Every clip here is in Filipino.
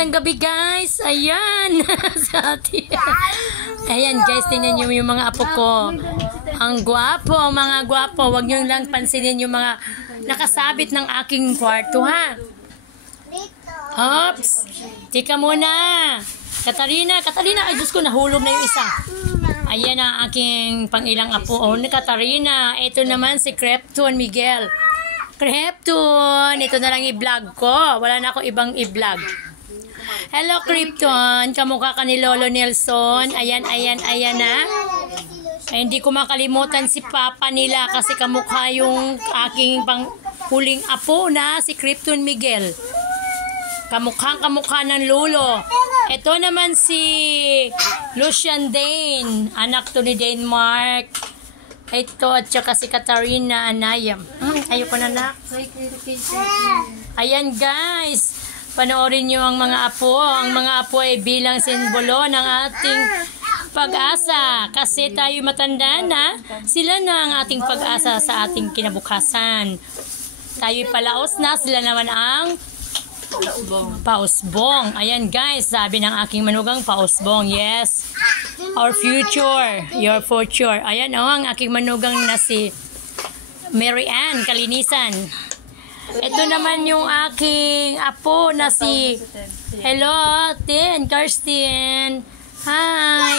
Ng gabi guys, ayan sa atin. Ayan guys, tingnan nyo yung mga apo ko. Ang gwapo, mga gwapo. Huwag nyo lang pansinin yung mga nakasabit ng aking kwarto, ha? Oops! Tika muna. Katarina, ay Diyos ko, nahulog na yung isa. Ayan ang aking pangilang apo. Oh, Katarina. Ito naman si Crepton Miguel. Crepton, ito na lang i-vlog ko. Wala na ako ibang i-vlog. Hello, Krypton. Kamukha ka ni Lolo Nelson. Ayan na. Ay, hindi ko makalimutan si Papa nila kasi kamukha yung aking huling apo na si Krypton Miguel. Kamukha ng Lolo. Ito naman si Lucian Dane. Anak to ni Denmark. Ito at saka si Katarina Anayam. Ayoko na nak. Ayan guys. Panoorin nyo ang mga apo. Ang mga apo ay bilang simbolo ng ating pag-asa. Kasi tayo matanda na, sila na ang ating pag-asa sa ating kinabukasan. Tayo'y palaos na, sila naman ang pausbong. Ayan guys, sabi ng aking manugang pausbong. Yes, our future, your future. Ayan ang aking manugang na si Mary Ann Kalinisan. Ito naman yung aking apo na si hello, Kirsten. Hi.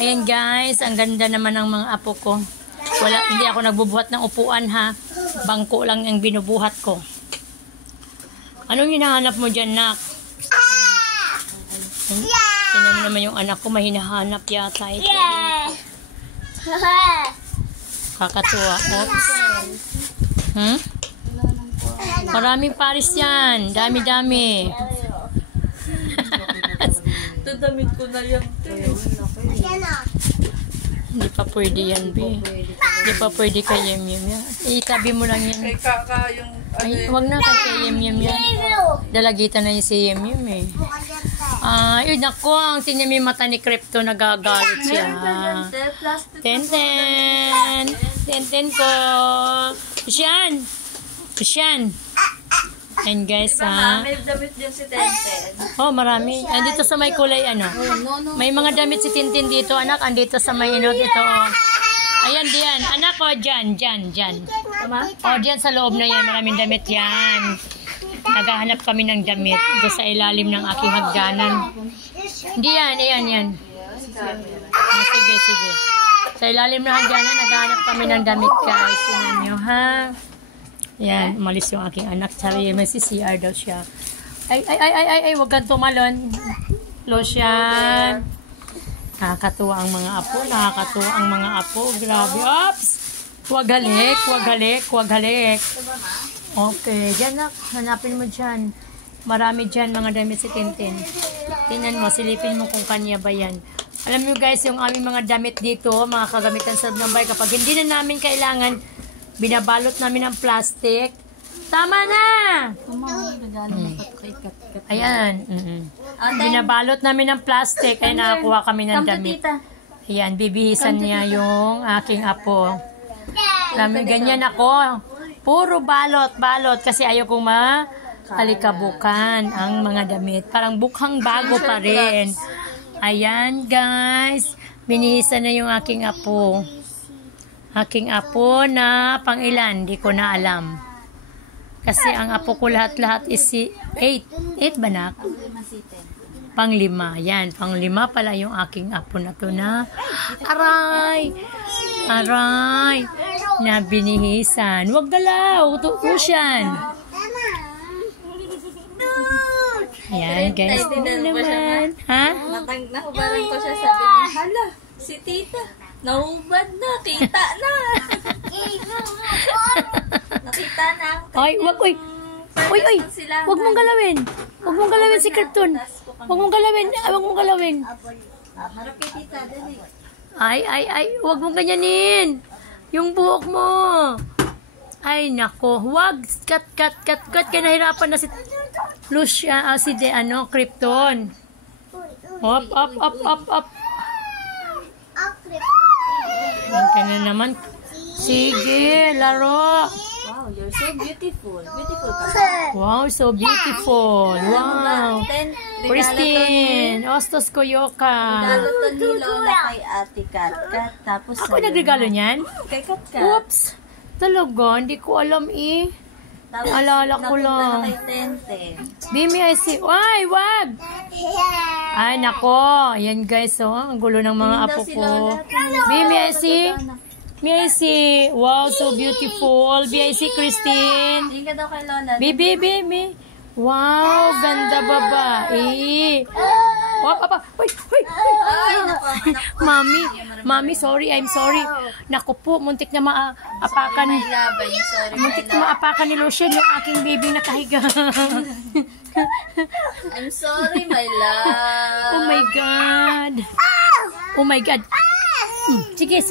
Ayan guys, ang ganda naman ng mga apo ko. Hindi ako nagbubuhat ng upuan ha. Bangko lang yung binubuhat ko. Anong hinahanap mo dyan, nak? Tingnan mo naman yung anak ko, may hinahanap yata ito. Kakatuwa. Oops. Maraming paris yan. Dami-dami. Dadamit ko na yan. Hindi pa pwede yan, B. Hindi pa pwede kay Yem-Yem yan. Itabi mo lang yan. Kay Kaka yung... Ay, huwag na kay Yem-Yem yan. Dalagitan na yung si Yem-Yem eh. Yun ako, ang tingnan mo yung mata ni Crypto, nagagalit siya. Ten ko. Pusyan. And guys, May damit dyan si Tenten. oh, marami. Andito sa may kulay, ano. May mga damit si Tintin dito, anak. Andito sa may inot ito, oh. Ayan, diyan. Anak, oh, dyan. Tama? Oh, dyan sa loob na yan. Maraming damit yan. Naghahanap kami ng damit. Ito sa ilalim ng aking hagdanan. Hindi yan. Sige. Sa ilalim ng hagdanan, naghahanap kami ng damit, guys. Tingnan nyo, ha? Yan, umalis yung aking anak. Sorry, may CCR daw siya. Ay, wag kang tumalon. Lotion. Nakakatuwa ang mga apo. Grabe. Oops! Huwag halik. Okay, dyan nak. Hanapin mo dyan. Marami dyan mga damit si Tintin. Tingnan mo, silipin mo kung kanya ba yan. Alam nyo guys, yung aming mga damit dito, mga kagamitan sa loob ng bahay, kapag hindi na namin kailangan, binabalot namin ng plastic. Tama na! Ayan. Binabalot namin ng plastic. Ay nakakuha kami ng damit. Ayan, bibihisan niya yung aking apo. Ganyan ako. Puro balot. Kasi ayaw kong maalikabukan ang mga damit. Parang bukhang bago pa rin. Ayan guys. Binihisan na yung aking apo. Aking apo na pangilan, di ko na alam. Kasi ang apo ko lahat is 8. 8 ba na? Panglima. Yan, panglima pala yung aking apo na to na. Aray! Na binihisan. Huwag galaw. Tusyan. Ayan, guys. Naman. Ha? Nahubaran ko siya, sabi niya, hala, si tita. Nahubad na, kita na. Nakita na. Ay, wag, uy. Wag mong galawin. Wag mong galawin si Krypton. Wag mong galawin. Harap kay tita, dali. Ay, wag mong ganyanin. Yung buhok mo. Ay, nako. Wag. Cut. Kaya nahirapan na si Lucia, Krypton. Up. Yan ka na naman. Sige, laro. Wow, you're so beautiful. Beautiful ka. Wow, so beautiful. Wow. Then, Christine, Ostos Koyoka. regalo to ni Lola kay Ate Katkat. Tapos Ako nagregalo niyan? Kay Katkat. Oops. Talaga, hindi ko alam eh. Tapos, Alala ko napunta lang. na kay Tente. Bimi, I see. Ay, wag! Ay, nako. Ayan guys, oh. Ang gulo ng mga apo ko. Bimi, I see. BIC. Wow, so beautiful. BIC, Christine. Tingin ka daw kay Lola. Bibi. Wow, ganda babae. Wow, papa. Uy. Ay, naku. Mami, sorry. I'm sorry. Naku po, muntik na maapakan. My love. I'm sorry, my Muntik na love. maapakan ni Lucian yung aking baby nakahiga. I'm sorry, my love. Oh my God. Oh my God. Sige.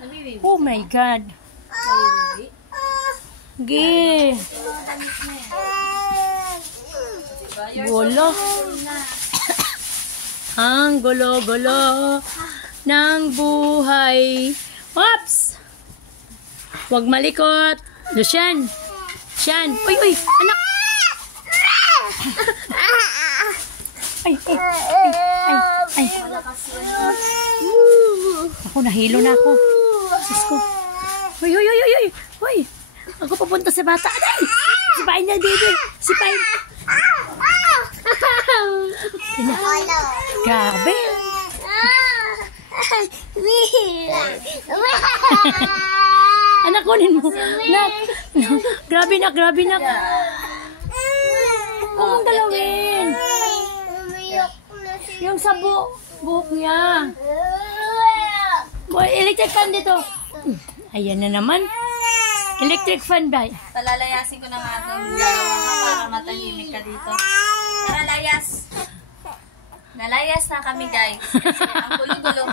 Nabibibi. Oh my God. Nabibibi. Sige. Gulo. Ang gulo-gulo ng buhay. Oops! Huwag malikot. Lucian. Uy, anak. Ay. Ako, nahilo na ako. Diyos ko. Uy. Ako papunta sa bata. Aday! Sipain na, baby. Sipain. Grabe. Anak, kunin mo. Nak. Grabe nak. Huwag mong galawin. Yung sa buhok niya. Boy, electric fan dito. Ayan na naman. Electric fan ba? Palalayasin ko na nga itong dalawa para matahimik ka dito. Tara, layas. Nalayas na kami, guys. Kasi ang gulo-gulo.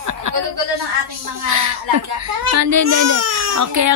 Ang gulo-gulo ng aking mga alaga. Hindi. Okay.